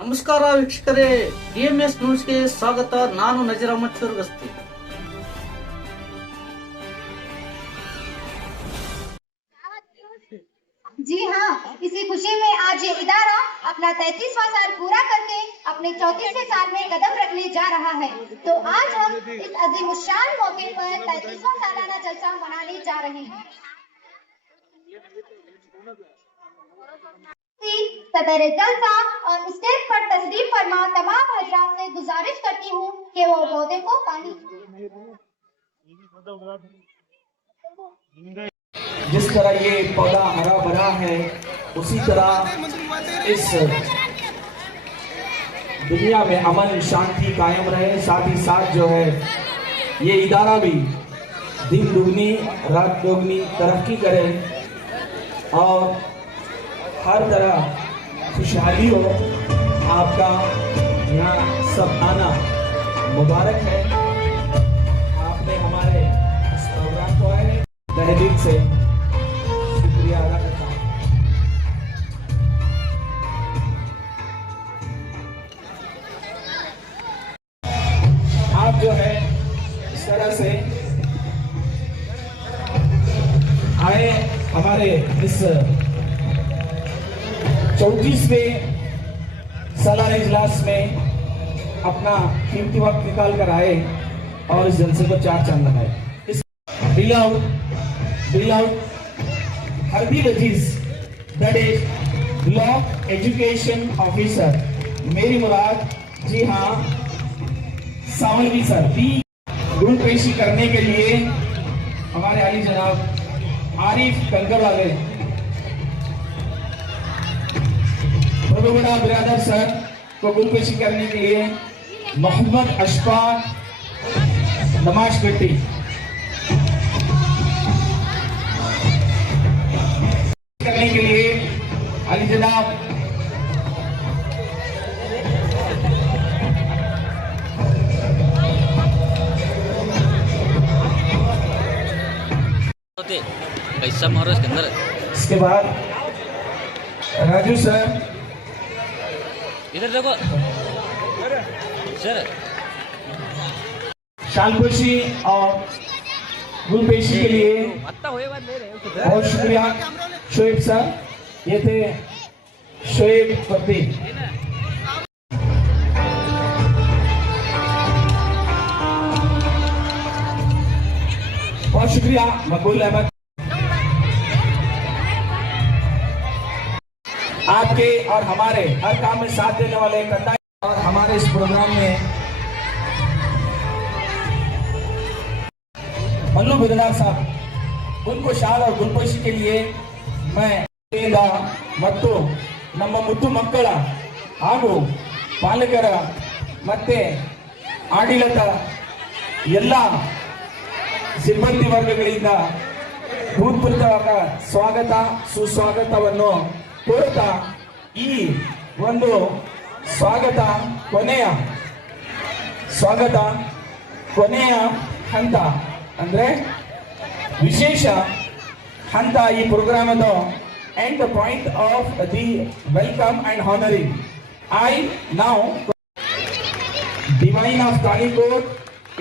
ನಮಸ್ಕಾರ ವೀಕ್ಷಕರೇ, ಡಿಎಂಎಸ್ ನ್ಯೂಸ್ಗೆ ಸ್ವಾಗತ. ನಾನು ನಜೀರ್ ಅಹಮದ್ ಚುರ್ಗಸ್ತಿ. जी हाँ, इसी खुशी में आज ये इदारा अपना 33वां साल पूरा करके अपने 34वें साल में कदम रखने जा रहा है। तो आज हम इस अजीमुशान मौके पर 33वां सालाना जलसा मनाने जा रहे हैं। सदर जलसा और स्टेज पर तशरीफ फरमा तमाम हजरात से गुजारिश करती हूँ कि वो पौधे को पानी। जिस तरह ये पौधा हरा भरा है, उसी तरह इस दुनिया में अमन शांति कायम रहे। साथ ही साथ जो है ये इदारा भी दिन दुगनी रात दोगुनी तरक्की करे और हर तरह खुशहाली हो। आपका यहाँ सब आना मुबारक है। आपने हमारे इस प्रोग्राम को आए तहे दिल से शुक्रिया अदा करता हूँ। आप जो है इस तरह से आए हमारे इस 34वें सालाना इजलास में अपना कीमती वक्त निकाल कर आए और इस जलसे को चार चांद लगाए। इस Beloved Harbi Aziz, that is block education officer मेरी मुराद, जी हाँ सावंतवी सर भी गुण पेशी करने के लिए हमारे आली जनाब आरिफ कंकर वाले बड़ा बिरादर सर को गुण पेशी करने के लिए मोहम्मद अशफाक नमाज गट्टी करने के लिए अली जनाब पैसा मारो इसके अंदर। इसके बाद राजू सर, इधर देखो सर, शालपोशी और गुलपेशी के लिए बहुत शुक्रिया शोएब सर। ये थे शोएब फर्दी। बहुत शुक्रिया मकबूल अहमद। आपके और हमारे हर काम में साथ देने वाले कंधा और हमारे इस प्रोग्राम में मल्लू बिरदार साहब, उनको शाल और गुलपोशी के लिए मैं ಮತ್ತು ನಮ್ಮ ಮುದ್ದು ಮಕ್ಕಳ ಹಾಗೂ ಪಾಲಕರ ಮತ್ತೆ ಆಡಳಿತ ಎಲ್ಲ ಸಿಬ್ಬಂದಿ ವರ್ಗಗಳಿಂದ ಭೂತಪೂರ್ವಕ ಸ್ವಾಗತ ಸುಸ್ವಾಗತವನ್ನು ಕೋರುತ್ತಾ ಈ ಒಂದು ಕೊನೆಯ ಹಂತ ಅಂದ್ರೆ ವಿಶೇಷ ಹಂತ ಈ ಪ್ರೋಗ್ರಾಮದ end the point of the welcome and honoring. I now Divine of Kalikot,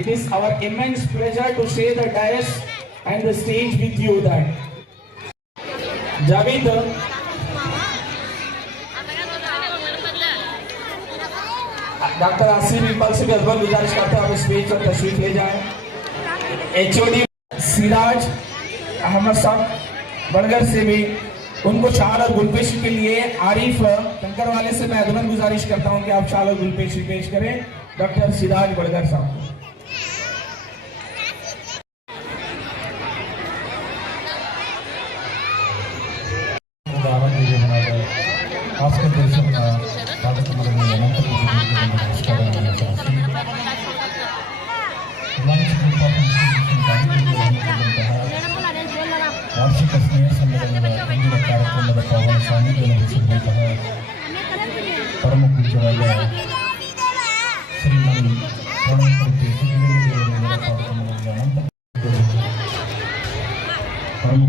it is our immense pleasure to share the dais and the stage with you that Javed doctor Asif Iqbal से भी अजबर गुजारिश करता हूँ आप स्टेज पर तशरीफ ले जाएं। HOD सिराज अहमद साहब बड़गर से भी उनको शाल और गुलपेशी के लिए आरिफ कंकर वाले से मैं अदबन गुजारिश करता हूं कि आप शाल और गुलपेशी पेश करें डॉक्टर सिराज बड़गर साहब। ವಾರ್ಷಿಕ ಸ್ನೇಹ ಸಮ್ಮೇಳನದ ಇಂದಿನ ಕಾರ್ಯಕ್ರಮದ ಪಾವನ ಸಾನ್ನಿಧ್ಯವನ್ನು ವಹಿಸಿರುವಂತಹ ಪರಮ ಪೂಜ್ಯರಾದ ಶ್ರೀಮನ್ ಪರಮ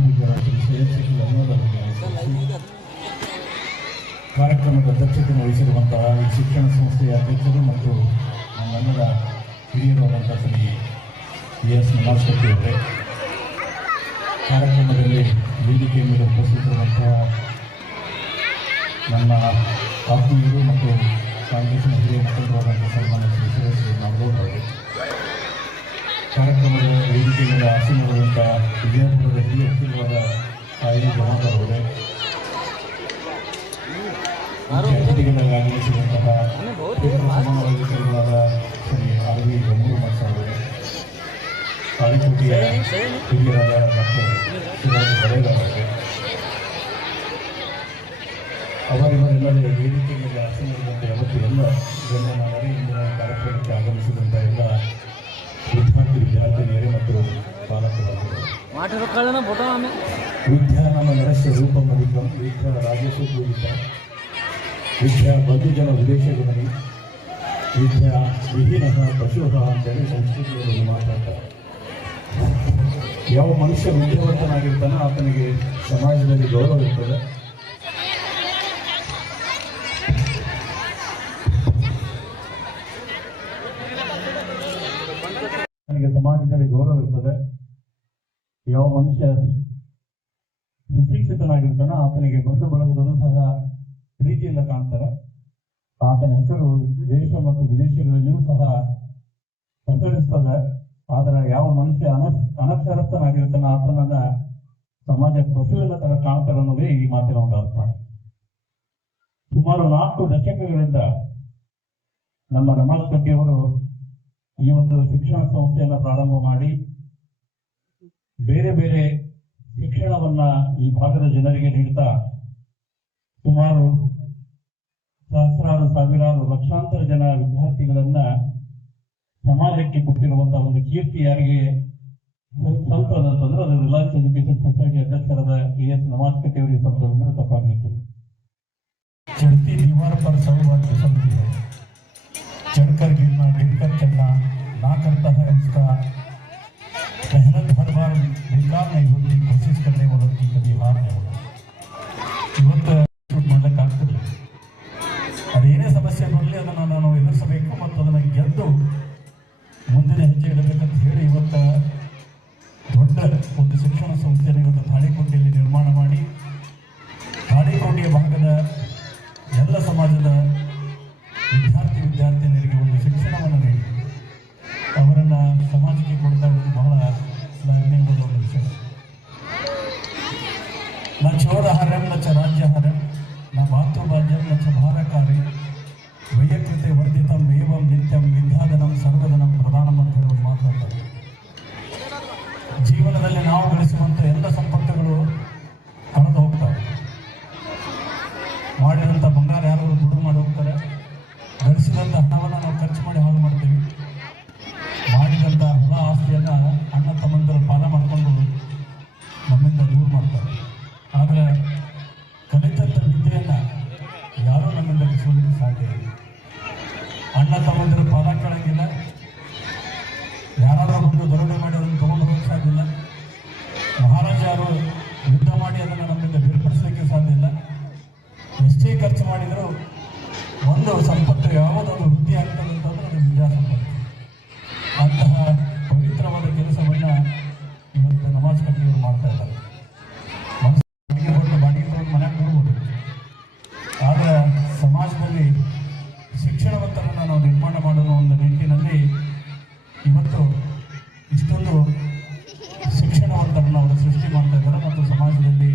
ಪೂಜ್ಯರಾದ ಶ್ರೀ ಕಾರ್ಯಕ್ರಮದ ಅಧ್ಯಕ್ಷತೆಯನ್ನು ವಹಿಸಿರುವಂತಹ ಶಿಕ್ಷಣ ಸಂಸ್ಥೆಯ ಅಧ್ಯಕ್ಷರು ಮತ್ತು ನಮ್ಮೆಲ್ಲರ ಹಿರಿಯರಾದಂಥ ಶ್ರೀ ಎಸ್ ನಮಾಜ್ಕಟ್ಟಿ ಅವರೇ, ಕಾರ್ಯಕ್ರಮದಲ್ಲಿ ವೇದಿಕೆಯ ಮೇಲೆ ಉಪಸ್ಥಿತರಿರುವಂತಹ ನನ್ನ ಆತ್ಮೀಯರು ಮತ್ತು ಕಾಂಗ್ರೆಸ್ನ ಹಿರಿಯ ಮುಖಂಡರಾದಂಥ ಸನ್ಮಾನ್ಯ ಶ್ರೀ ಸುರೇಶ್ ನಾಗರಾಜ್ ಅವರೇ, ಕಾರ್ಯಕ್ರಮದ ವೇದಿಕೆಯ ಮೇಲೆ ಆಸೀನರಾದಂಥ ವಿಜಯಪುರದ ಹಿರಿಯ ವಕೀಲರಾದ ತಾಯಿ ಜಮಾದಾರ್ ಅವರೇ, ಮುಖ್ಯ ಅತಿಥಿಗಳಾಗಿ ಆಗಮಿಸಿರುವಂತಹ ಸಮಾನವಾಗಿಸಲಾದ ಶ್ರೀ ಆರ್ ವಿ ಗಂಗೂರು ಮಠ ಅವರೇ, ತಾಳಿಕೋಟೆಯ ಹಿರಿಯರಾದ ಡಾಕ್ಟರ್ ಶಿವರಾಜ್ ಬಡೇಲ ಅವರೇ, ಅವರಿವರೆಲ್ಲರೇ ವೇದಿಕೆ ಮೇಲೆ ಆಸೀನರಾದಂಥ ಯಾವತ್ತು ಎಲ್ಲ ಗಣ್ಯನಾದರೆ ಇಂದಿನ ಕಾರ್ಯಕ್ರಮಕ್ಕೆ ಆಗಮಿಸಿದಂಥ ಎಲ್ಲ ವಿದ್ಯಾರ್ಥಿನಿಯರೇ ಮತ್ತು ಪಾಲಕರಾಗಿದ್ದಾರೆ. ವಿದ್ಯಾ ನಮ್ಮ ನರಸ್ಯ ರೂಪಮಧಿಕಂ ವಿದ್ಯಾ ರಾಜಸ್ವ ಪೂಜಿತ ವಿದ್ಯಾ ಬಂಧುಜನ ವಿದೇಶಗಳಲ್ಲಿ ವಿದ್ಯಾ ವಿಹೀನಃ ಪಶುಃ ಅಂತೇಳಿ ಸಂಸ್ಕೃತಿಯಲ್ಲಿ ಮಾತಾಡ್ತಾರೆ. ಯಾವ ಮನುಷ್ಯ ವಿದ್ಯಾವಂತನಾಗಿರ್ತಾನೋ ಆತನಿಗೆ ಸಮಾಜದಲ್ಲಿ ಗೌರವ ಇರ್ತದೆ. ನನಗೆ ಸಮಾಜದಲ್ಲಿ ಗೌರವ ಇರ್ತದೆ. ಯಾವ ಮನುಷ್ಯ ಸುಶಿಕ್ಷಿತನಾಗಿರ್ತಾನೋ ಆತನಿಗೆ ಬಂಧು ಬಳಗದಲ್ಲೂ ಸಹ ಪ್ರೀತಿಯಿಂದ ಕಾಣ್ತಾರೆ. ಆತನ ಹೆಸರು ದೇಶ ಮತ್ತು ವಿದೇಶಗಳಲ್ಲಿಯೂ ಸಹ ಪ್ರಚರಿಸ್ತದೆ. ಆದರೆ ಯಾವ ಮನುಷ್ಯ ಅನಕ್ಷರಸ್ಥನಾಗಿರ್ತಾನೋ ಆತನನ್ನ ಸಮಾಜ ಪಶುವಿನ ತರ ಕಾಣ್ತಾರೆ ಅನ್ನೋದೇ ಈ ಮಾತಿನ ಒಂದು ಅರ್ಥ. ಸುಮಾರು 4 ದಶಕಗಳಿಂದ ನಮ್ಮ ರಮಾಜ್ ಕಟ್ಟಿಯವರು ಈ ಒಂದು ಶಿಕ್ಷಣ ಸಂಸ್ಥೆಯನ್ನು ಪ್ರಾರಂಭ ಮಾಡಿ ಬೇರೆ ಬೇರೆ ಶಿಕ್ಷಣವನ್ನ ಈ ಭಾಗದ ಜನರಿಗೆ ನೀಡ್ತಾ ಸುಮಾರು ಸಹಸ್ರಾರು ಸಾವಿರಾರು ಲಕ್ಷಾಂತರ ಜನ ವಿದ್ಯಾರ್ಥಿಗಳನ್ನ ಸಮಾಜಕ್ಕೆ ಕೊಟ್ಟಿರುವಂತಹ ಒಂದು ಕೀರ್ತಿ ಯಾರಿಗೆ ಸಂತಂದ್ರೆ ಅದು ರಿಲಯನ್ಸ್ ಎಜುಕೇಶನ್ ಸೊಸೈಟಿ ಅಧ್ಯಕ್ಷರಾದ ಎಸ್ ನಮಾಜ್ ಕಟ್ಟಿ ಅವರಿಗೆ ಸಂತಂದ್ರೆ ತಪ್ಪಾಗಿತ್ತು. चढ़ती दीवार पर सब बार फिसलती है, चढ़कर गिरना गिरकर चढ़ना ना करता है उसका मेहनत हर बार बेकार नहीं होती, कोशिश करने वालों की कभी हार नहीं होती. ಇವತ್ತು ಮಾಡಲಿಕ್ಕಾಗ್ತದೆ. ಅದೇನೇ ಸಮಸ್ಯೆ ಬರಲಿ ಅದನ್ನು ನಾನು ಎದುರಿಸಬೇಕು ಮತ್ತು ಅದನ್ನು ಗೆದ್ದು ಮುಂದಿನ ಹೆಜ್ಜೆ ಇಡಬೇಕಂತ ಹೇಳಿ ಇವತ್ತು ದೊಡ್ಡ ಒಂದು ಶಿಕ್ಷಣ ಸಂಸ್ಥೆಯನ್ನು ಇವತ್ತು ತಾಳಿಕೋಟೆಯಲ್ಲಿ ನಿರ್ಮಾಣ ಮಾಡಿ ತಾಳಿಕೋಟೆಯ ಭಾಗದ ಎಲ್ಲ ಸಮಾಜದ ವಿದ್ಯಾರ್ಥಿನಿಯರಿಗೆ ಒಂದು ಶಿಕ್ಷಣವನ್ನು ನೀಡಿ ಅವರನ್ನು ಸಮಾಜಕ್ಕೆ ಕೊಡ್ತಾ ಇರೋದು ಬಹಳ ಶ್ಲಾಘನೀಯವಾದ ಒಂದು ವಿಷಯ. ನ ಚೋರ ಹರಂ ನ ಚ ರಾಜ್ಯ ಹರಂ ನ ಮಾತೃರಾಜ್ಯಂ ನ ಚ ಭಾರಕಾರಿ ವೈಯಕ್ತಿತೆ ವರ್ಧಿತಂ ಏವಂ ನಿತ್ಯಂ ವಿದ್ಯಾಧನಂ ಸರ್ವಧನಂ ಪ್ರಧಾನಮಂತ್ರಿ ಅವರು ಮಾತಾಡ್ತಾರೆ. ಜೀವನದಲ್ಲಿ ನಾವು ಗಳಿಸುವಂಥ ಎಲ್ಲ ಸಂಪತ್ತುಗಳು ಕಳೆದು ಹೋಗ್ತವೆ. ಮಾಡಿದಂಥ ಬಂಗಾರ ಯಾರು ದುಡ್ಡು ಮಾಡಿ ಹೋಗ್ತಾರೆ, ಗಳಿಸಿದಂಥ ಹಣವನ್ನು ನಾವು ಖರ್ಚು ಮಾಡಿ ಹಾಳು ಮಾಡ್ತೀವಿ. ಮಾಡಿದಂಥ ಹೊಲ ಆಸ್ತಿಯನ್ನು ಅಣ್ಣ ತಮ್ಮಂದಿರು ಪಾಲ ಮಾಡಿಕೊಂಡು ನಮ್ಮಿಂದ ದೂರ ಮಾಡ್ತಾರೆ. ಆದರೆ ಕಲಿತಂಥ ವಿದ್ಯೆಯನ್ನು ಯಾರೂ ನಮ್ಮಿಂದ ಕಿಸುವುದಕ್ಕೆ ಸಾಧ್ಯ ಇಲ್ಲ. ಅಣ್ಣ ತಮ್ಮಂದಿರು ಪಾಲ ಕೇಳಂಗಿಲ್ಲ, ಯಾರಾದರೂ ಬಂದು ದರೋಡೆ ಮಾಡಿ ಅದನ್ನು ತಗೊಂಡು ಹೋಗೋಕ್ಕೆ ಸಾಧ್ಯ ಇಲ್ಲ. ಮಹಾರಾಜರು ಯುದ್ಧ ಮಾಡಿ ಅದನ್ನು ನಮ್ಮಿಂದ ಬೇರ್ಪಡಿಸಲಿಕ್ಕೆ ಸಾಧ್ಯ ಇಲ್ಲ. ಎಷ್ಟೇ ಖರ್ಚು ಮಾಡಿದರೂ ಒಂದು ಸಂಪತ್ತು ಯಾವುದೊಂದು ವೃದ್ಧಿ ಆಗ್ತದೆ ಅಂತಂದ್ರೆ ಅದು ವಿದ್ಯಾ ಸಂಪತ್ತು. ಅಂತಹ ಪವಿತ್ರವಾದ ಕೆಲಸವನ್ನು ಇವತ್ತು ನಮಾಜ್ ಕಟ್ಟಿಯವರು ಮಾಡ್ತಾ ಇದ್ದಾರೆ. ಬಾಡಿಗೆ ಕೊಟ್ಟು ಬಾಡಿಗೆ ತಗೊಂಡು ಮನೆಗೆ ಕೊಡ್ಬೋದು. ಆದರೆ ಸಮಾಜದಲ್ಲಿ ಶಿಕ್ಷಣವಂತರನ್ನು ನಾವು ನಿರ್ಮಾಣ ಮಾಡುವ ಒಂದು ನಿಟ್ಟಿನಲ್ಲಿ ಇವತ್ತು ಇಷ್ಟೊಂದು ಶಿಕ್ಷಣವಂತರನ್ನು ಅವರು ಸೃಷ್ಟಿ ಮಾಡ್ತಾ ಇದ್ದಾರೆ ಮತ್ತು ಸಮಾಜದಲ್ಲಿ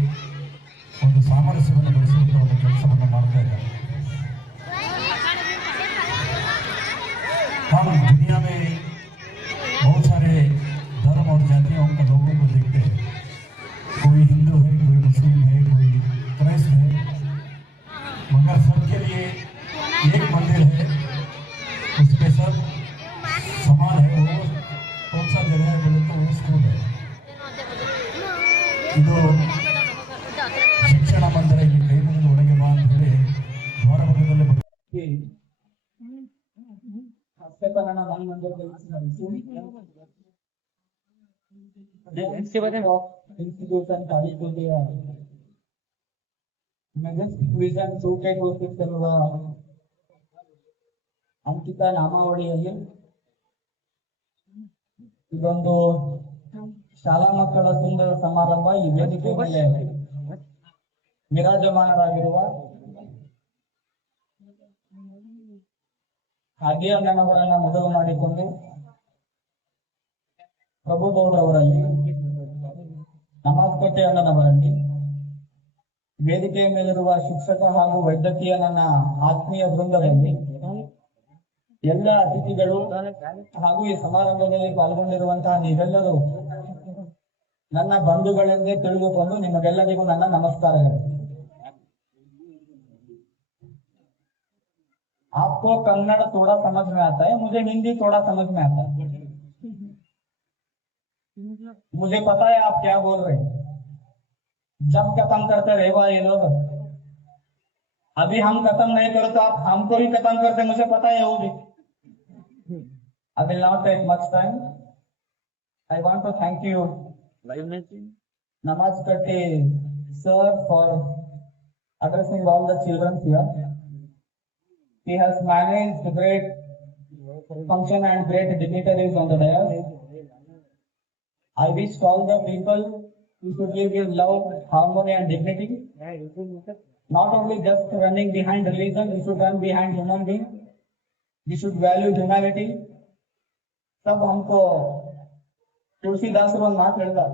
ಒಂದು ಸಾಮರಸ್ಯವನ್ನು ಬೆಳೆಸುವಂಥ ಒಂದು ಕೆಲಸವನ್ನು ಮಾಡ್ತಾ ಇದ್ದಾರೆ. हम दुनिया में बहुत सारे धर्म और जातियों के लोगों को देखते हैं. कोई हिंदू है, कोई मुस्लिम है, कोई क्राइस्ट है, मगर सबके लिए एक मंदिर है, उस पे सब समान है. वो कौन सा जगह है बोले तो वो स्कूल है. ಇದು ಶಿಕ್ಷಣ ಮಂದಿರ. ಇಲ್ಲಿ ಕೈ ಮುಗಿದು ಒಳಗೆ ಬಾ ಅಂತ ಹೇಳಿ ದ್ವಾರ ಭಾಗದಲ್ಲಿ इंस्टीट्यूशन तालीकोटे मैं जस्ट विजन 2 के कोर्सेस कर रहा हूं. ಅಂಕಿತ ನಾಮಾವಳಿಯಲ್ಲಿ ಇದೊಂದು ಶಾಲಾ ಮಕ್ಕಳ ಸುಂದರ ಸಮಾರಂಭ. ಈ ವೇದಿಕೆ ಮೇಲೆ ವಿರಾಜಮಾನರಾಗಿರುವ ಹಾಗೆ ಅಣ್ಣನವರನ್ನ ಮೊದಲು ಮಾಡಿಕೊಂಡು ಪ್ರಭುಗೌಡವರಲ್ಲಿ, ನಮಾಜ್ ಕಟ್ಟೆ ಅಣ್ಣನವರಲ್ಲಿ, ವೇದಿಕೆಯ ಮೇಲಿರುವ ಶಿಕ್ಷಕ ಹಾಗೂ ವೈದ್ಯಕೀಯ ನನ್ನ ಆತ್ಮೀಯ ವೃಂದದಲ್ಲಿ, ಎಲ್ಲ ಅತಿಥಿಗಳು ಹಾಗೂ ಈ ಸಮಾರಂಭದಲ್ಲಿ ಪಾಲ್ಗೊಂಡಿರುವಂತಹ ನೀವೆಲ್ಲರೂ ನನ್ನ ಬಂಧುಗಳೆಂದೇ ತಿಳಿದುಕೊಂಡು ನಿಮಗೆಲ್ಲರಿಗೂ ನನ್ನ ನಮಸ್ಕಾರಗಳು. आपको कन्नड़ थोड़ा समझ में आता है, मुझे हिंदी थोड़ा समझ में आता है। मुझे पता है आप क्या बोल रहे हैं। जब खत्म करते रहेगा ये लोग, अभी हम खत्म नहीं करो तो आप हमको भी खत्म करते, मुझे पता है वो भी। I will not take much time. I want to thank you, Namaz Katti sir, for addressing all the children here. He has managed great function and great dignitaries on the dais. I wish all the people who should live with love, harmony and dignity. Not only just running behind religion, we should run behind human being. We should value humanity. सब हमको तुलसीदास रो मात लड़का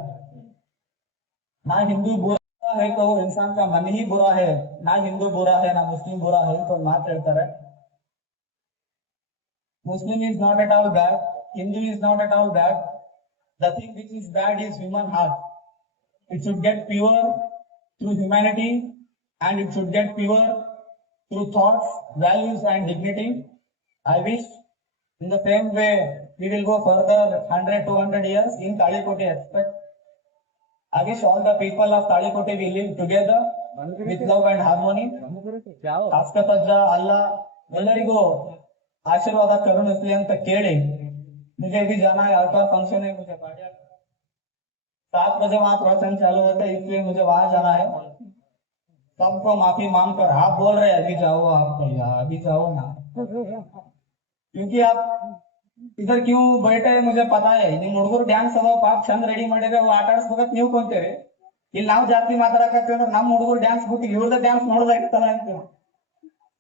ना हिंदू बुरा है तो इंसान का मन ही बुरा है, ना हिंदू बुरा है ना मुस्लिम बुरा है, तो मात लड़ता है। Muslim is not at all bad, Hindu is not at all bad. The thing which is bad is human heart. It should get pure through humanity, and it should get pure through thoughts, values and dignity. I wish in the same way we will go further 100-200 years in Talikoti aspect. I wish all the people of Talikoti will live together with love and harmony. ಶಾಶ್ವತ ಅಲ್ಲ ಎಲ್ಲರಿಗೂ आशीर्वाद करुण इसलिए अंत केड़ी मुझे भी जाना है, अवतार फंक्शन है, मुझे 7 बजे वहां प्रवचन चालू होता है, इसलिए मुझे वहां जाना है। सबको माफी मांग कर आप बोल रहे हैं अभी जाओ, आप अभी जाओ ना, क्योंकि आप इधर क्यों बैठे है मुझे पता है। निम हुಡುಗರು ಡ್ಯಾನ್ಸ್ ಅದ ಪಾಪ ಚಂದ ರೆಡಿ ಮಾಡಿದ್ರೆ ಆಟ ಆಡಿಸ್ಬೇಕಂತ ನೀವು ಕೊಂತೀರಿ, ಇಲ್ಲಿ ನಾವು ಜಾಸ್ತಿ ಮಾತಾಡಕತ್ತೀವಿ ಅಂದ್ರೆ ನಮ್ಮ ಹುಡುಗರು ಡ್ಯಾನ್ಸ್ ಬಿಟ್ಟು ಇವ್ರದೇ ಡ್ಯಾನ್ಸ್ ನೋಡೋದಾಗಿತ್ತಲ್ಲ ಅಂತ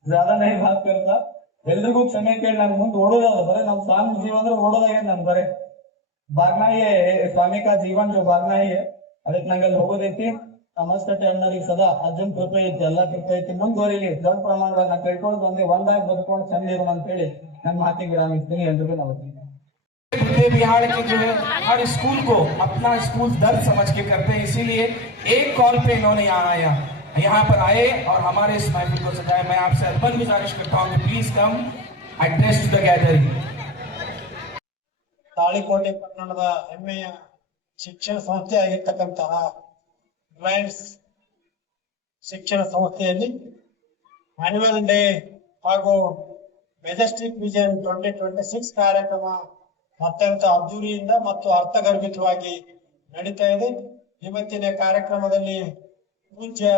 ज्यादा नहीं बात करता। ಎಲ್ರಿಗೂ ಕ್ಷಮೆ ಕೇಳಿ ನಾನು ಮುಂದೆ ಓಡೋದಲ್ಲ, ಬರೀ ನಮ್ಮ ಸ್ವಾಮಿ ಜೀವ ಅಂದ್ರೆ ಓಡೋದಾಗೆ ನನ್ ಬರೀ ಭಾಗನಾ ಹಿ ಸ್ವಾಮಿ ಕಾ ಜೀವನ್ ಜೋ ಭಾಗನಾ ಹಿ ಅದಕ್ಕೆ ನಂಗೆ ಅಲ್ಲಿ ಹೋಗೋದೈತಿ। ನಮಾಜ್ ಕಟ್ಟೆ ಅಣ್ಣರಿಗೆ ಸದಾ ಅಜ್ಜನ್ ಕೃಪೆ ಐತಿ, ಎಲ್ಲಾ ಕೃಪೆ ಐತಿ, ಮುಂದುವರಿಲಿ ದೊಡ್ಡ ಪ್ರಮಾಣದಾಗ ನಾ ಕೈಕೊಂಡು ಬಂದೆ ಒಂದಾಗಿ ಬದುಕೊಂಡು ಚಂದ ಇರು ಅಂತ ಹೇಳಿ ನನ್ನ ಮಾತಿಗೆ ವಿರಾಮಿಸ್ತೀನಿ। ಎಲ್ರಿಗೂ ನಮಸ್ತೆ। बुद्धे बिहार के जो है हर स्कूल को अपना स्कूल दर्द समझ के करते हैं, इसीलिए एक कॉल पे इन्होंने यहाँ पर आए और हमारे इस महफिल को सजाए। मैं आपसे अर्पण गुजारिश करता हूँ कि please come address to the gathering. Talikote ಪಟ್ಟಣದ ಹೆಮ್ಮೆಯ ಶಿಕ್ಷಣ ಸಂಸ್ಥೆ ಆಗಿರ್ತಕ್ಕಂತಹ ರಿಲಯನ್ಸ್ ಶಿಕ್ಷಣ ಸಂಸ್ಥೆಯಲ್ಲಿ ಆನ್ಯುವಲ್ ಡೇ ಹಾಗೂ ಮೆಜೆಸ್ಟಿಕ್ ವಿಷನ್ 2026 ಕಾರ್ಯಕ್ರಮ ಅತ್ಯಂತ ಅದ್ದೂರಿಯಿಂದ ಮತ್ತು ಅರ್ಥಗರ್ಭಿತವಾಗಿ ನಡೀತಾ ಇದೆ। ಇವತ್ತಿನ ಕಾರ್ಯಕ್ರಮದಲ್ಲಿ ಪೂಜ್ಯ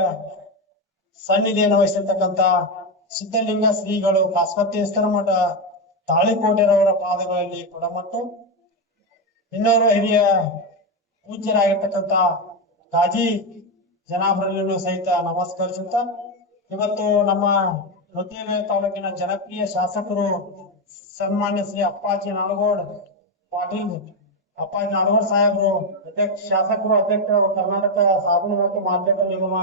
ಸನ್ನಿಧಿಯನ್ನು ವಹಿಸಿರ್ತಕ್ಕಂಥ ಸಿದ್ಧಲಿಂಗ ಶ್ರೀಗಳು ಕಾಸ್ಮತ್ತೇಶ್ವರ ಮಠ ತಾಳಿಕೋಟೆರವರ ಪಾದಗಳಲ್ಲಿ ಕೊಡಮಟ್ಟು, ಇನ್ನೋರ್ವ ಹಿರಿಯ ಪೂಜ್ಯರಾಗಿರ್ತಕ್ಕಂಥ ಕಾಜಿ ಜನಾಬ್ರಲ್ಲೂ ಸಹಿತ ನಮಸ್ಕರಿಸುತ್ತಾ, ಇವತ್ತು ನಮ್ಮ ಮುದ್ದೇಬಿಹಾಳ ತಾಲೂಕಿನ ಜನಪ್ರಿಯ ಶಾಸಕರು ಸನ್ಮಾನ್ಯ ಶ್ರೀ ಅಪ್ಪಾಜಿ ನಾಡಗೌಡ ಪಾಟೀಲ್ ಅಪ್ಪಾಜಿ ನಾಡಗೌಡ ಸಾಹೇಬರು ಶಾಸಕರು ಅಧ್ಯಕ್ಷರು ಕರ್ನಾಟಕ ಸಾಬೂನು ಮತ್ತು ಮಾರ್ಕೆಟ್ ನಿಗಮ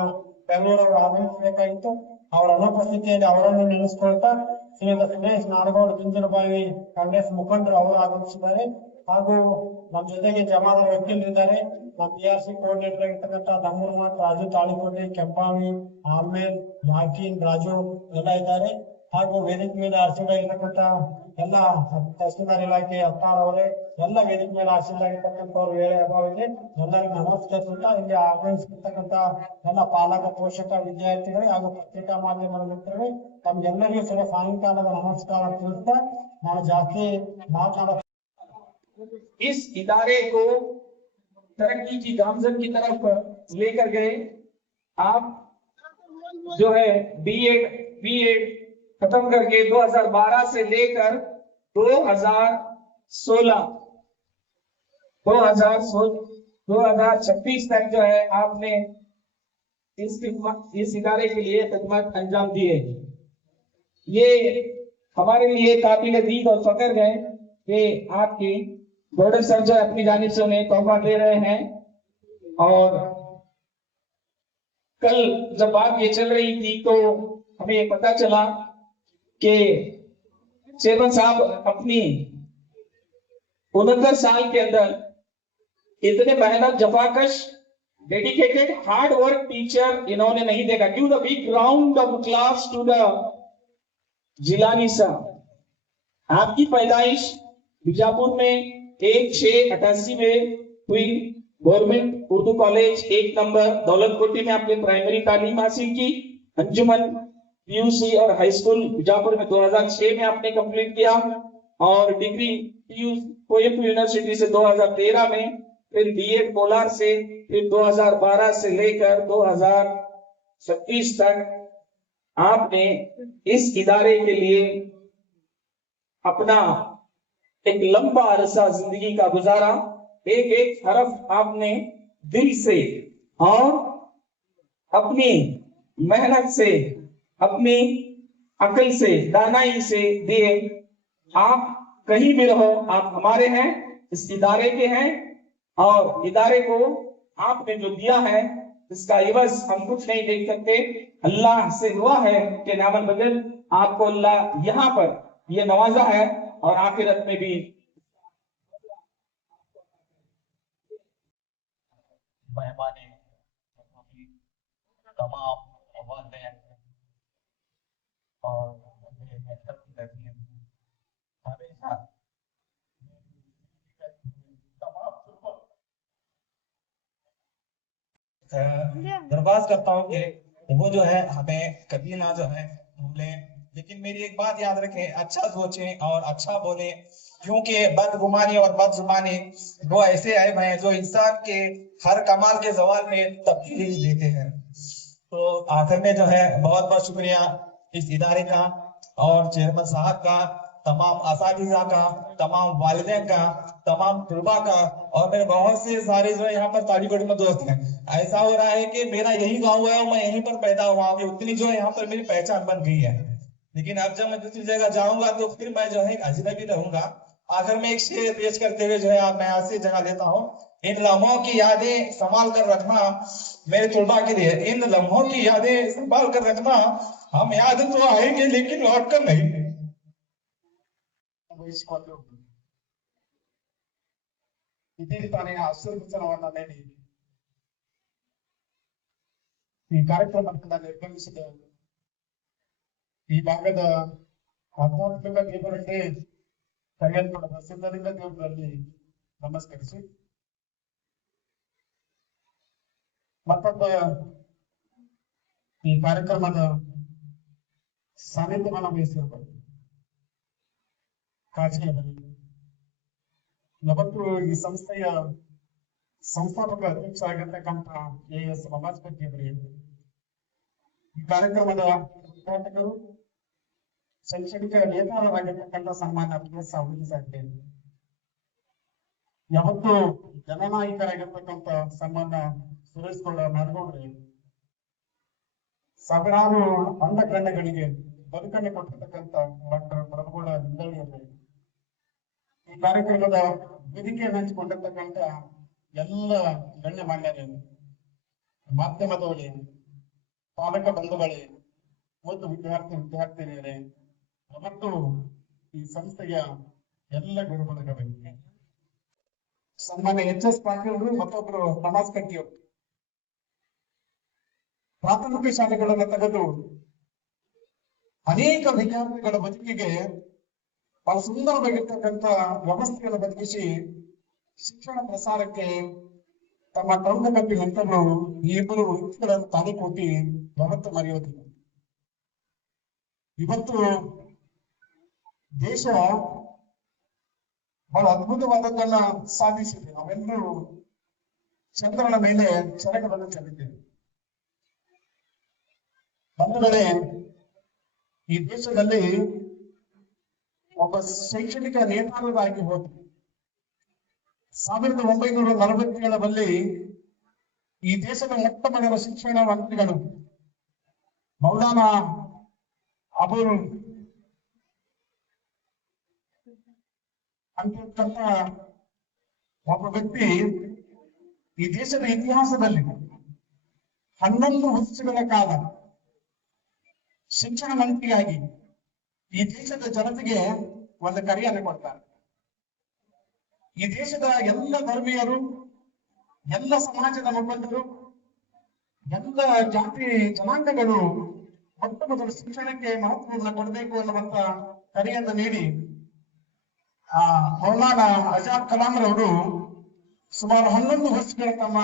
ಬೆಂಗಳೂರು ಅವರು ಆಗಮಿಸಬೇಕಾಗಿತ್ತು। ಅವರ ಅನುಪಸ್ಥಿತಿಯಲ್ಲಿ ಅವರನ್ನು ನೆನೆಸಿಕೊಳ್ತಾ ಶ್ರೀಯುತ ಸುರೇಶ್ ನಾಡಗೌಡ ಬಿಂಜನಬಾವಿ ಕಾಂಗ್ರೆಸ್ ಮುಖಂಡರು ಅವರು ಆಗಮಿಸಿದ್ದಾರೆ, ಹಾಗೂ ನಮ್ಮ ಜೊತೆಗೆ ಜಮಾದ ವಕೀಲರಿದ್ದಾರೆ, ನಮ್ಮ PRC ಕೋಆರ್ಡಿನೇಟರ್ ಆಗಿರ್ತಕ್ಕಂಥ ದಮ್ಮೂರ್ನಾಥ್ ರಾಜು ತಾಳಿಕೋಟೆ, ಕೆಂಪಾವಿ, ಆಮೇಲ್, ಯಾಕೀನ್, ರಾಜು ಎಲ್ಲ ಇದ್ದಾರೆ, ಹಾಗೂ ವೇದಿಕೆ ಮೇಲೆ ಆಶೀರ್ವಾಗಿರ್ತಕ್ಕಂಥ ಎಲ್ಲ ತಹಸೀಲ್ದಾರ್ ಇಲಾಖೆ ಅತ್ತಾರ್ ಅವರೇ, ಎಲ್ಲ ವೇದಿಕೆ ಮೇಲೆ ಆಶೀರ್ವಾಗಿರ್ತಕ್ಕಂಥವ್ರು ವೇಳೆ ಅಭಾವಿದೆ ಎಲ್ಲರಿಗೂ ನಮಸ್ಕರಿಸುತ್ತಾ, ಇಲ್ಲಿ ಆಗಮಿಸಿರ್ತಕ್ಕಂಥ ಎಲ್ಲ ಪಾಲಕ, ಪೋಷಕ, ವಿದ್ಯಾರ್ಥಿಗಳು ಹಾಗೂ ಪತ್ರಿಕಾ ಮಾಧ್ಯಮದ ಮಿತ್ರರು ತಮ್ಗೆಲ್ಲರಿಗೂ ಸಹ ಸಾಯಂಕಾಲದ ನಮಸ್ಕಾರ ತಿಳಿಸ್ತಾ ನಾನು ಜಾಸ್ತಿ ಮಾತನಾಡ इस इदारे को तरक्की की गामजन की तरफ लेकर गए। आप जो है B.Ed खत्म करके 2012 से लेकर 2026 तक जो है आपने इस इदारे के लिए खिदमत अंजाम दी है। ये हमारे लिए काबिल दीद और फख्र है कि आपकी बॉर्डर सर जो अपनी जानिब से उन्हें तोहफा दे रहे हैं। और कल जब बात ये चल रही थी तो हमें ये पता चला कि चेयरमैन साहब अपनी 69 साल के अंदर इतने मेहनत, जफाकश, डेडिकेटेड, हार्ड वर्क टीचर इन्होंने नहीं देखा। Give the big round of claps to the Jilani sahab. आपकी पैदाइश बीजापुर में 1/6/88 में हुई। Government Urdu college 1 number Daulatkoti में आपने प्राइमरी तालीम हासिल की। अंजुमन पीयूसी और हाई स्कूल बीजापुर में 2006 में आपने कंप्लीट किया और डिग्री कोयम्बटूर यूनिवर्सिटी से 2013 में, फिर बीएड कोलार से, फिर 2012 से लेकर 2026 तक आपने इस इदारे के लिए अपना एक लंबा अरसा जिंदगी का गुजारा। एक एक हरफ आपने दिल से और अपनी मेहनत से, अपनी अकल से, दानाई से दिए। आप कहीं भी रहो, आप हमारे हैं, इस इदारे के हैं और इदारे को आपने जो दिया है इसका इवज हम कुछ नहीं देख सकते। अल्लाह से दुआ है कि नामल बदल आपको अल्लाह यहाँ पर ये नवाजा है और आखिरत में भी। मेहमानी तमाम वालिदैन और हमेशा दरख्वास्त करता हूँ कि वो जो है हमें कभी ना जो है भूलें, लेकिन मेरी एक बात याद रखें, अच्छा सोचें और अच्छा बोलें, क्योंकि बदगुमानी और बदजुबानी वो ऐसे ऐब हैं जो इंसान के हर कमाल के जवाल में तब्दीली देते हैं। तो आखिर में जो है बहुत बहुत शुक्रिया इस इदारे का और चेयरमैन साहब का, तमाम असातिज़ा का, तमाम वालिदैन का, तमाम तलबा का और मेरे बहुत से सारे जो यहाँ पर तालिब इल्म दोस्त हैं। ऐसा हो रहा है कि मेरा यही गाँव है और मैं यहीं पर पैदा हुआ हूँ, उतनी जो है यहाँ पर मेरी पहचान बन गई है। लेकिन अब जब मैं दूसरी जगह जाऊंगा तो फिर मैं जो है एक अजनबी रहूंगा। आखिर में एक शेर पेश करते हुए जो है मैं आपसे जगह लेता हूँ। इन लम्हों की यादें संभाल कर रखना मेरे तलबा के लिए, इन लम्हों की यादें संभाल कर रखना, हम याद तो आएंगे लेकिन लौट कर नहीं। ಇದೀಗ ತಾನೇ ಆಶೀರ್ವಚನವನ್ನ ನೀಡಿ ಈ ಕಾರ್ಯಕ್ರಮವನ್ನು ನಿರ್ಗಮಿಸಿದ ಈ ಭಾಗದ ಆಧ್ಯಾತ್ಮಿಕ ದೇವರಲ್ಲಿ ಕರೆಯಲ್ಪಡುವ ಸಿದ್ಧಲಿಂಗ ದೇವರಲ್ಲಿ ನಮಸ್ಕರಿಸಿ ಮತ್ತೊಬ್ಬ ಈ ಕಾರ್ಯಕ್ರಮದ ಸಾನ್ನಿಧ್ಯವನ್ನು ವಹಿಸಿರಬಹುದು ಕಾಜಿಯವರಿಗೆ ಯಾವತ್ತು ಈ ಸಂಸ್ಥೆಯ ಸಂಸ್ಥಾಪಕ ಅಧ್ಯಕ್ಷ ಆಗಿರ್ತಕ್ಕಂಥ AS ಮಮಾಜ್ ಬಗ್ಗೆ ಅವರಿಗೆ, ಈ ಕಾರ್ಯಕ್ರಮದ ಉದ್ಘಾಟಕರು ಶೈಕ್ಷಣಿಕ ನೇತಾರರಾಗಿರ್ತಕ್ಕಂಥ ಸನ್ಮಾನ್ಯ PS ಸಾಹಿತ್ಯ, ಯಾವತ್ತು ಜನನಾಯಕರಾಗಿರ್ತಕ್ಕಂಥ ಸನ್ಮಾನ್ಯ ಸುರೇಶ್ ಗೌಡ ನಾಡಗೌಡ್ರಿ, ಸಾವಿರಾರು ಅಂಧ ಕಣ್ಣಗಳಿಗೆ ಬದುಕನ್ನು ಕೊಟ್ಟಿರ್ತಕ್ಕಂಥ ಡಾಕ್ಟರ್ ಪ್ರಭುಗೌಡ ನಿಂದಳ್ಳಿ ಅವರು, ಈ ಕಾರ್ಯಕ್ರಮದ ವೇದಿಕೆಯನ್ನು ಹಂಚಿಕೊಂಡಿರ್ತಕ್ಕಂಥ ಎಲ್ಲ ಗಣ್ಯಮಾನ್ಯರೇ, ಮಾಧ್ಯಮದವರೇ, ಪಾಲಕ ಬಂಧುಗಳೇ ಮತ್ತು ವಿದ್ಯಾರ್ಥಿನಿಯರೇ ಮತ್ತು ಈ ಸಂಸ್ಥೆಯ ಎಲ್ಲ ಗುರುಬಳಗವೇ, ಸನ್ಮಾನ್ಯ HS ಪಾಟೀಲ್ ಅವರು ಮತ್ತೊಬ್ರು ನಮಾಜ್ ಕಟ್ಟಿಯವರು, ಪ್ರಾಥಮಿಕ ಶಾಲೆಗಳನ್ನು ತೆಗೆದು ಅನೇಕ ವಿದ್ಯಾರ್ಥಿಗಳ ಬದುಕಿಗೆ ಬಹಳ ಸುಂದರವಾಗಿರ್ತಕ್ಕಂಥ ವ್ಯವಸ್ಥೆಯನ್ನು ಬದಲಿಸಿ ಶಿಕ್ಷಣ ಪ್ರಸಾರಕ್ಕೆ ತಮ್ಮ ಟೌನ್ ಕಟ್ಟಿ ನಿಂತವರು ಈ ಇಬ್ಬರು ವ್ಯಕ್ತಿಗಳನ್ನು ತಾಳಿಕೊಟ್ಟಿ ಯಾವತ್ತು ಮರೆಯೋದಿಲ್ಲ. ಇವತ್ತು ದೇಶ ಬಹಳ ಅದ್ಭುತವಾದದ್ದನ್ನ ಸಾಧಿಸಿದೆ. ನಾವೆಲ್ಲರೂ ಚಂದ್ರನ ಮೇಲೆ ಚರಕವನ್ನು ಚೆಲ್ಲಿದ್ದೇವೆ. ಬಂಧುಗಳೇ, ಈ ದೇಶದಲ್ಲಿ ಒಬ್ಬ ಶೈಕ್ಷಣಿಕ ನೇತಾರರಾಗಿ ಹೋದರು. 1947ರಲ್ಲಿ ಈ ದೇಶದ ಮೊಟ್ಟ ಮೊದಲ ಶಿಕ್ಷಣ ಮಂತ್ರಿಗಳು ಮೌಲಾನಾ ಅಬುಲ್ ಅಂತಕ್ಕಂಥ ಒಬ್ಬ ವ್ಯಕ್ತಿ ಈ ದೇಶದ ಇತಿಹಾಸದಲ್ಲಿ 11 ವರ್ಷಗಳ ಕಾಲ ಶಿಕ್ಷಣ ಮಂತ್ರಿಯಾಗಿ ಈ ದೇಶದ ಜನತೆಗೆ ಒಂದು ಕರೆಯನ್ನು ಕೊಡ್ತಾರೆ. ಈ ದೇಶದ ಎಲ್ಲ ಧರ್ಮೀಯರು, ಎಲ್ಲ ಸಮಾಜದ ಮುಖಂಡರು, ಎಲ್ಲ ಜಾತಿ ಜನಾಂಗಗಳು ಮೊಟ್ಟ ಮೊದಲು ಶಿಕ್ಷಣಕ್ಕೆ ಮಹತ್ವವನ್ನು ಕೊಡಬೇಕು ಅನ್ನುವಂತ ಕರೆಯನ್ನು ನೀಡಿ ಮೌಲಾನಾ ಆಜಾದ್ ಕಲಾಂ ರವರು ಸುಮಾರು 11 ವರ್ಷಗಳ ತಮ್ಮ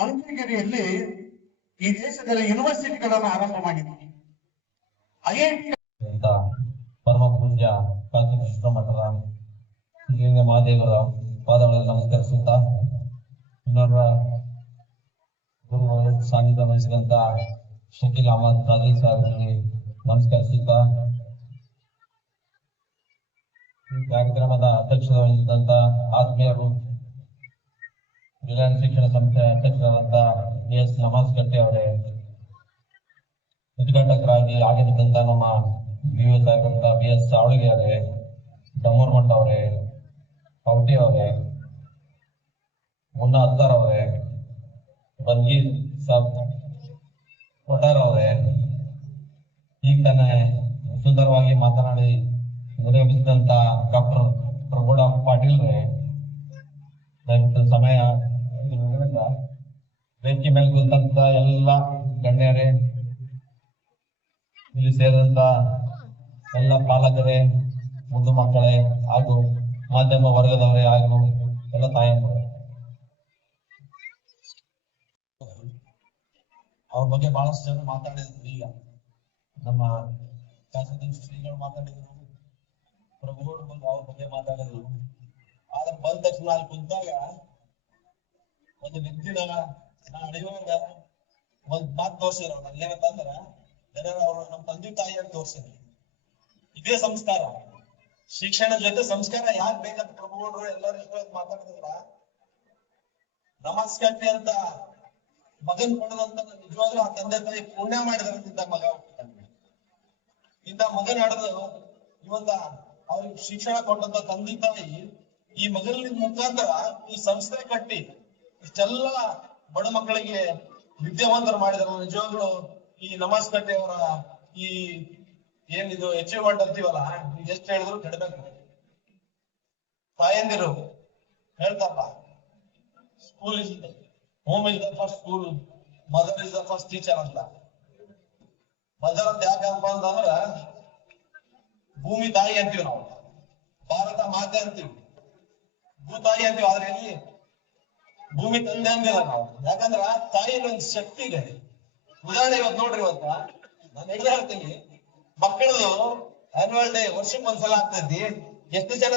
ಮಂತ್ರಿಗಿರಿಯಲ್ಲಿ ಈ ದೇಶದಲ್ಲಿ ಯೂನಿವರ್ಸಿಟಿಗಳನ್ನು ಆರಂಭ ಮಾಡಿದ್ದಾರೆ. ಐಐಟಿ ಪರಮ ಪೂಜ್ಯ ಕಾಕೃಷ್ಣ ಮಠದ ಸಿದ್ಧಲಿಂಗ ಮಹಾದೇವರ ಪಾದಗಳನ್ನು ನಮಸ್ಕರಿಸುತ್ತಾ, ಇನ್ನೋರ್ವ ಗುರುಗಳು ಸಾನ್ನಿಧ್ಯ ವಹಿಸಿದಂತ ಶಕೀಲ್ ಅಹಮದ್ ಖಾದರಿ ಸಾಹೇಬರಿಗೆ ನಮಸ್ಕರಿಸುತ್ತಾ, ಈ ಕಾರ್ಯಕ್ರಮದ ಅಧ್ಯಕ್ಷತೆ ವಹಿಸಿದಂತ ಆತ್ಮೀಯರು, ರಿಲಯನ್ಸ್ ಶಿಕ್ಷಣ ಸಂಸ್ಥೆ ಅಧ್ಯಕ್ಷರಾದಂತ ಎಸ್ ನಮಾಜ್ ಕಟ್ಟಿ ಅವರೇ, ಉದ್ಘಾಟಕರಾಗಿ ಆಗಿದ್ದಂತ ನಮ್ಮ BO ಸಾಹೇಬರಂತ BS ಸಾವಳಿಗೆ ಅವರೇ, ಡಮೂರ್ ಮಠ ಅವರೇ, ಕೌಟಿ ಅವರೇ, ಮುನ್ನಾ ಅತ್ತಾರ್ ಅವರೇ, ಬನ್ಗೀರ್ ಸಾಬ್ ಕೊಟಾರ್ ಅವರೇ, ಈಗ ತಾನೇ ಸುಂದರವಾಗಿ ಮಾತನಾಡಿ ನಿರ್ವಹಿಸಿದಂತ ಡಾಕ್ಟರ್ ಪ್ರಭುಡ ಪಾಟೀಲ್ ರೇ, ದಯವಿಟ್ಟು ಸಮಯ ವೇದಿಕೆ ಮೇಲೆ ಕುಂತ ಎಲ್ಲ ಗಣ್ಯರೇ, ಇಲ್ಲಿ ಸೇರಿದಂತ ಎಲ್ಲ ಪಾಲಕರೇ, ಮುದ್ದು ಮಕ್ಕಳೇ ಹಾಗೂ ಮಾಧ್ಯಮ ವರ್ಗದವರೇ ಹಾಗೂ ಎಲ್ಲ ತಾಯಂದಿರೇ, ಅವ್ರ ಬಗ್ಗೆ ಬಹಳಷ್ಟು ಜನ ಮಾತಾಡಿದ್ರು. ಈಗ ನಮ್ಮ ಶಾಸಕ ಶ್ರೀಗಳು ಮಾತಾಡಿದ್ರು, ಪ್ರಭುಗಳು ಬಂದು ಅವ್ರ ಬಗ್ಗೆ ಮಾತಾಡಿದ್ರು. ಆದ್ರೆ ಬಂದ ತಕ್ಷಣ ಅಲ್ಲಿ ಕುಂತಾಗ ಒಂದು ವ್ಯಕ್ತಿನ ನಾ ಅಡಿಯುವಾಗ ಒಂದ್ ಮಾತು ತೋರ್ಸಿದ್ರು. ಅವ್ರು ಏನಂತಂದ್ರ ಅವ್ರು ನಮ್ಮ ತಂದೆ ತಾಯಿ ಅಂತ ತೋರ್ಸಿದ್ರು. ಇದೇ ಸಂಸ್ಕಾರ, ಶಿಕ್ಷಣ ಜೊತೆ ಸಂಸ್ಕಾರ ಯಾಕೆ ಬೇಕಂತ ಪ್ರಭುಗಳು ಎಲ್ಲರೂ ಎಷ್ಟೊಂದು ಮಾತಾಡಿದ್ರ. ನಮಾಜ್ ಕಟ್ಟಿ ಅಂತ ಮಗನ್ ಪಡೆದಂತ ನಿಜವಾಗ್ಲೂ ಆ ತಂದೆ ತಾಯಿ ಪುಣ್ಯ ಮಾಡಿದ್ರಂತ ಮಗ ಇಂತ ಮಗನ್ ನಡೆದು ಇವತ್ತ ಅವ್ರಿಗೆ ಶಿಕ್ಷಣ ಕೊಟ್ಟಂತ ತಂದೆ ತಾಯಿ ಈ ಮಗನ ಮುಖಾಂತರ ಈ ಸಂಸ್ಥೆ ಕಟ್ಟಿ ಇಷ್ಟೆಲ್ಲ ಬಡ ಮಕ್ಕಳಿಗೆ ವಿದ್ಯಾವಂತರು ಮಾಡಿದ್ರು. ನಿಜವಾಗ್ಲೂ ಈ ನಮಾಜ್ ಕಟ್ಟಿ ಅವರ ಈ ಏನಿದು ಅಚೀವ್ಮೆಂಟ್ ಅಂತೀವಲ್ಲ, ಎಷ್ಟು ಹೇಳಿದ್ರು ಕಡಿಮೆ. ತಾಯಂದಿರು ಹೇಳ್ತಾರಲ್ಲ, school is home is the first school, mother is the first teacher ಅಂತ. ಮದರ್ ಅಂತ ಯಾಕಪ್ಪ ಅಂತಂದ್ರ ಭೂಮಿ ತಾಯಿ ಅಂತೀವಿ ನಾವು, ಭಾರತ ಮಾತೆ ಅಂತೀವಿ, ಭೂತಾಯಿ ಅಂತೀವಿ. ಆದ್ರೆ ಇಲ್ಲಿ ಭೂಮಿ ತಂದೆ ಅಂದಿಲ್ಲ ನಾವು, ಯಾಕಂದ್ರ ತಾಯಿನ ಒಂದು ಶಕ್ತಿ ಇದೆ. ಉದಾಹರಣೆ ಇವತ್ತು ನೋಡ್ರಿ, ಇವತ್ತ ನಾನು ಹಿಡಿದು ಹೇಳ್ತೀನಿ, ಮಕ್ಕಳದು ಆನ್ಯುವಲ್ ಡೇ ವರ್ಷಕ್ಕೆ ಒಂದ್ಸಲ ಆಗ್ತೈತಿ. ಎಷ್ಟು ಜನ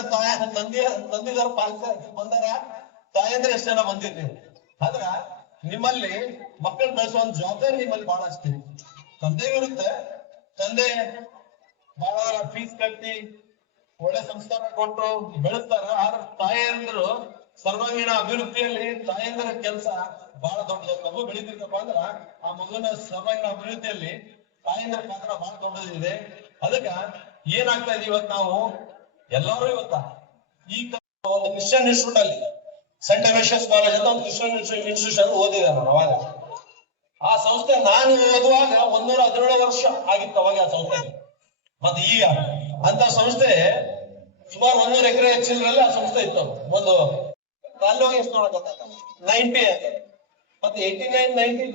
ತಂದಿದಾರ ಪಾಲ್ಸ ಬಂದಾರ, ತಾಯಂದ್ರೆ ಎಷ್ಟು ಜನ ಬಂದಿರ್ತೀವಿ. ಆದ್ರ ನಿಮ್ಮಲ್ಲಿ ಮಕ್ಕಳು ಬೆಳೆಸುವಂತ ಜವಾಬ್ದಾರಿ ನಿಮ್ಮಲ್ಲಿ ಬಹಳ ಅಷ್ಟೇ. ತಂದೆ ಇರುತ್ತೆ, ತಂದೆ ಬಹಳ ಫೀಸ್ ಕಟ್ಟಿ ಒಳ್ಳೆ ಸಂಸ್ಕಾರ ಕೊಟ್ಟು ಬೆಳೆಸ್ತಾರ. ಆದ್ರೆ ತಾಯಂದ್ರು ಸರ್ವಾಂಗೀಣ ಅಭಿವೃದ್ಧಿಯಲ್ಲಿ ತಾಯಂದ್ರ ಕೆಲಸ ಬಹಳ ದೊಡ್ಡದು. ಮಗು ಬೆಳಿತಿರ್ತಪ್ಪ ಅಂದ್ರ ಆ ಮಗುನ ಸರ್ವಾಂಗೀಣ ಅಭಿವೃದ್ಧಿಯಲ್ಲಿ ತಾಯಂದ್ರ ಪಾತ್ರ ಬಹಳ ದೊಡ್ಡದಿದೆ. ಅದಕ್ಕ ಏನಾಗ್ತಾ ಇದೆ, ಇವತ್ತು ನಾವು ಎಲ್ಲರೂ ಇವತ್ತ ಈ ಒಂದು ಕ್ರಿಶ್ಚಿಯನ್ ಇನ್ಸ್ಟಿಟ್ಯೂಟ್ ಅಲ್ಲಿ ಸೆಂಟ್ ಅಲೋಷಿಯಸ್ ಕಾಲೇಜ್ ಅಂತ ಒಂದು ಕ್ರಿಶ್ಚಿಯನ್ ಇನ್ಸ್ಟಿಟ್ಯೂಷನ್ ಓದಿದೆ ನಾನು ಅವಾಗ. ಆ ಸಂಸ್ಥೆ ನಾನು ಓದುವಾಗ 117 ವರ್ಷ ಆಗಿತ್ತು ಅವಾಗ ಆ ಸಂಸ್ಥೆ. ಮತ್ತೆ ಈಗ ಅಂತ ಸಂಸ್ಥೆ ಸುಮಾರು 100 ಎಕರೆ ಹೆಚ್ಚಿದ್ರಲ್ಲಿ ಆ ಸಂಸ್ಥೆ ಇತ್ತು. ಒಂದು ಅಲ್ಲಿ ಎಷ್ಟು ನೋಡಕ 90 ಮತ್ತೆ 95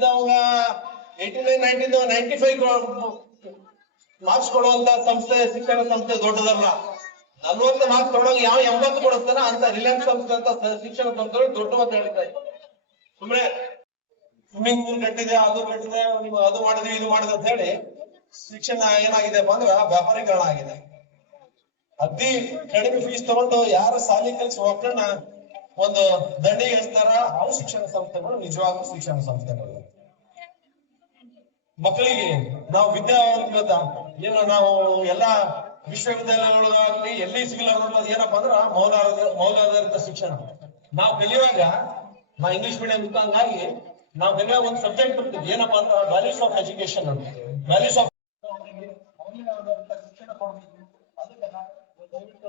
ಮಾರ್ಕ್ಸ್ ಕೊಡುವಂತ ಸಂಸ್ಥೆ, ಶಿಕ್ಷಣ ಸಂಸ್ಥೆ ದೊಡ್ಡದಲ್ಲ. 40 ಮಾರ್ಕ್ಸ್ ಕೊಡುವಾಗ ಯಾವ 80 ಕೊಡಿಸ್ತಾನ ಅಂತ ರಿಲಯನ್ಸ್ ಸಂಸ್ಥೆ ಅಂತ ಶಿಕ್ಷಣ ಸಂಸ್ಥೆ ದೊಡ್ಡ ಅಂತ ಹೇಳ್ತಾ ಇದ್ದಾರೆ. ಸುಮ್ಮನೆ ಸ್ವಿಮ್ಮಿಂಗ್ ಪೂಲ್ ಕಟ್ಟಿದೆ, ಅದು ಕಟ್ಟಿದೆ, ನೀವು ಅದು ಮಾಡಿದ್ವಿ ಇದು ಮಾಡಿದೆ ಅಂತ ಹೇಳಿ ಶಿಕ್ಷಣ ಏನಾಗಿದೆಪ್ಪ ಅಂದ್ರ ವ್ಯಾಪಾರೀಕರಣ ಆಗಿದೆ. ಅತಿ ಕಡಿಮೆ ಫೀಸ್ ತಗೊಂಡು ಯಾರ ಸಾಲಿ ಕಲಿಸಿ ಮಕ್ಕಳನ್ನ ಒಂದು ದಂಡಿಗೆ ಇರ್ತಾರ, ಅವು ಶಿಕ್ಷಣ ಸಂಸ್ಥೆಗಳು ನಿಜವಾಗ್ಲೂ ಶಿಕ್ಷಣ ಸಂಸ್ಥೆಗಳು. ಮಕ್ಕಳಿಗೆ ನಾವು ವಿದ್ಯಾವಂತ ಏನು ನಾವು ಎಲ್ಲ ವಿಶ್ವವಿದ್ಯಾಲಯಗಳಾಗಲಿ ಎಲ್ಲಿ ಸಿಗಲಾರ ಏನಪ್ಪಾ ಅಂದ್ರ ಮೌಲ್ಯಾಧಾರಿತ ಶಿಕ್ಷಣ ನಾವು ಕಲಿಯುವಾಗ ನಾ ಇಂಗ್ಲಿಷ್ ಮೀಡಿಯಂ ಹಂಗಾಗಿ ನಾವು ಕಲಿಯುವಾಗ ಒಂದು ಸಬ್ಜೆಕ್ಟ್ ಇರ್ತೀವಿ ಏನಪ್ಪಾ ಅಂತ ವ್ಯಾಲ್ಯೂಸ್ ಆಫ್ ಎಜುಕೇಶನ್ ಅಂತ ವ್ಯಾಲ್ಯೂಸ್ ಆಫ್ ಮೌಲ್ಯಾಧಾರಿತ ಶಿಕ್ಷಣ ಕೊಡ್ಬೇಕು. ಅದಕ್ಕೆ ದಯವಿಟ್ಟು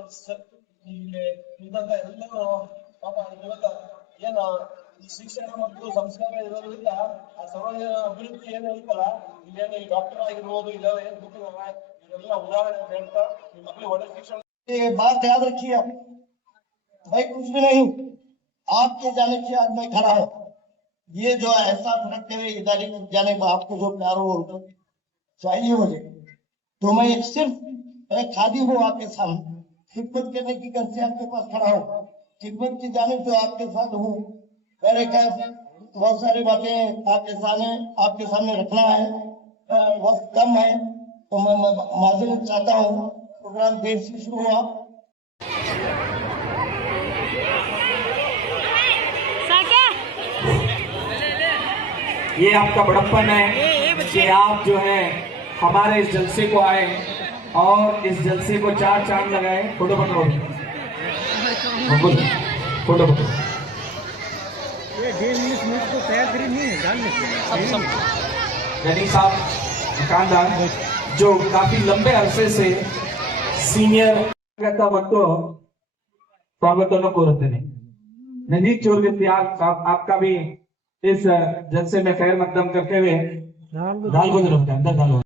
ಇದ್ದಂತ ಎಲ್ಲರೂ ಪಾಪ ಇವಾಗ ಏನು ಈ ಶಿಕ್ಷಣ ಮತ್ತು ಸಂಸ್ಕಾರ ಇರೋದ್ರಿಂದ ಆ ಸಮಾಜ ಅಭಿವೃದ್ಧಿ ಏನು ಇರ್ತಲ್ಲ ಇಲ್ಲೇನು ಈ ಡಾಕ್ಟರ್ ಆಗಿರ್ಬೋದು ಇಲ್ಲ ಏನ್ ಗೊತ್ತಿಲ್ಲ ಇದೆಲ್ಲ ಉದಾಹರಣೆ ಅಂತ ಹೇಳ್ತಾ ಈ ಮಕ್ಕಳಿಗೆ ಒಳ್ಳೆ ಶಿಕ್ಷಣ बात याद रखिए आप, भाई कुछ भी नहीं हूँ, आपके जाने से आज मैं खड़ा हूँ। ये जो एहसास रखते हुए इदारे में जाने में आपको जो प्यार हो चाहिए मुझे, तो मैं सिर्फ एक खादी हूँ आपके सामने, खिदमत करने की कर से आपके पास खड़ा हूँ, खिदमत की जाने तो आपके साथ हूँ। मेरे क्या बहुत सारी बातें आपके सामने रखना है, वक्त कम है, तो मैं माजूर चाहता हूँ। प्रोग्राम देर से शुरू हुआ। ये आपका बड़प्पन है कि आप जो है हमारे इस जलसे को आए और इस जलसे को 4 चांद लगाए। फोटो पकड़ो, फोटो पकड़ो। यानी साहब दुकानदार जो काफी लंबे अरसे से सीनियर ಮತ್ತು ಸ್ವಾಗತವನ್ನು ಕೋರುತ್ತೇನೆ। नजीक चोरगति आपका भी इस जलसे में खैर मकदम करते हुए दाल को अंदर डालो।